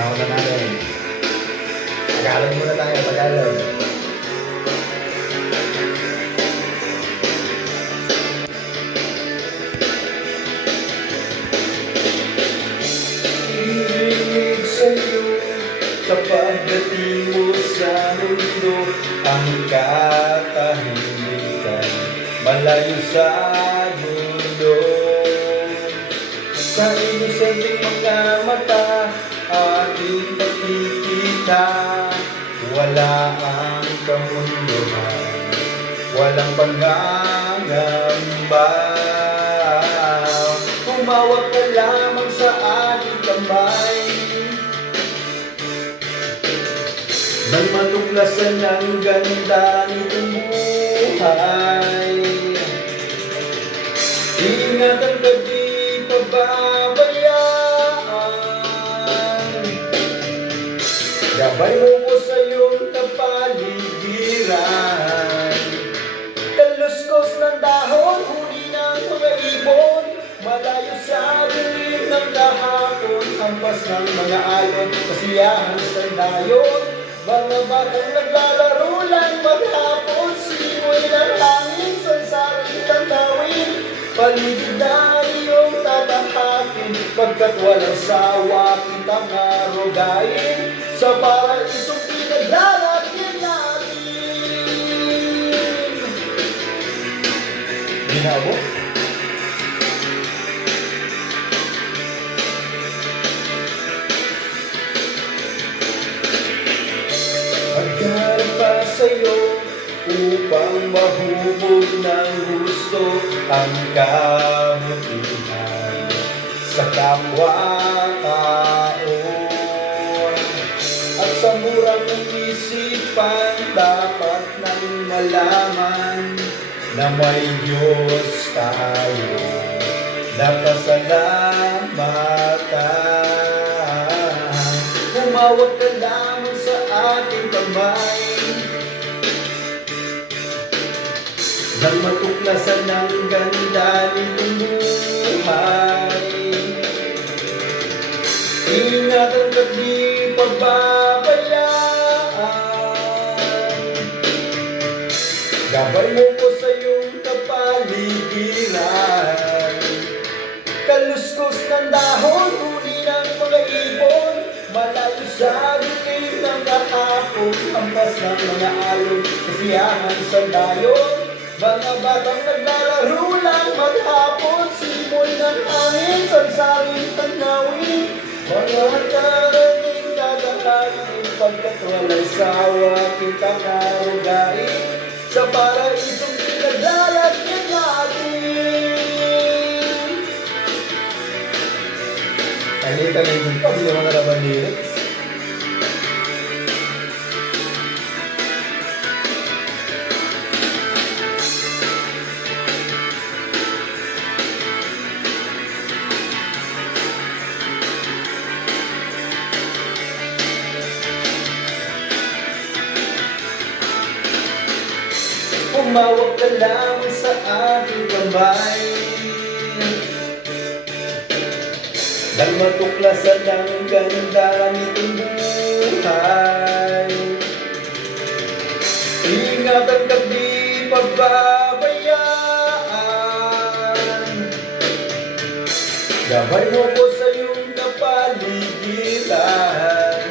Una natin. Tagalog muna tayo, Tagalog. Ibig sa'yo sa pagdating mo sa mundo, ang katahimikan malayo sa mundo. Sa inosenteng mga mata ating nakikita, wala ang kamunduhan, walang pangangamba. Humawak ka lamang sa ating kamay, nang matuklasan ng ganda nitong buhay. Ingatan ka, di pababayaan. Gabay mo ko sa iyong kapaligiran. Kaluskos ng dahon, huli ng mga ibon, malayo sa dilim ng kahapon, hampas ng mga alon, kasiyahan sa dayon. Mga batang naglalaro lang maghapon, simoy ng hangin, sansaring tanawin, paligid na iyong tatahakin, pagkat walang sawa kitang arugain, sa paraisong pinaglalagyan natin. Ginabo? Maghanap pa sa'yo upang mahubog ng gusto ang kabutihan sa kapwa-tao. At sa murang isipan dapat nang malaman na may Diyos tayo na pasalamatan. Humawak ka lamang sa ating kamay, nang matuklasan ng ganda nitong buhay. Ingatan ka, di pababayaan. Gabay mo ko sa iyong kapaligiran. Kaluskos ng dahon, huli ng mga ibon, malayo sa dilim ng kahapon, hampas ng mga alon, kasiyahan sa dayon. Mga batang naglalaro lang maghapon, simoy ng hangin, sansaring tanawin, mga karating tatahakin, pagkat walang sawa kitang arugain, sa paraisong pinaglalagyan natin. Kalita na yun pa, di naman nalaban lyrics. Humawak ka lamang sa aking kamay, nang matuklasan ng ganda nitong buhay. Ingatan ka, di pababayaan. Gabay mo ko sa iyong kapaligiran.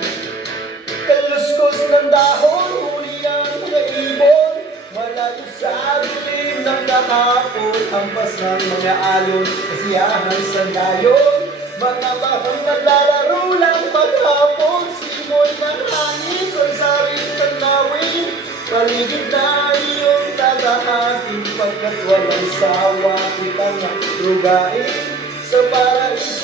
Kaluskos ng dahon, huli ang mga ibon, malayo sa dilim ng kahapon, hampas ng mga alon, kasiyahan sa dayon. Mga batang naglalaro lang maghapon, simoy ng hangin, sansaring tanawin, paligid na iyong tatahakin, pagkat walang sawa kitang rugain, sa paraisong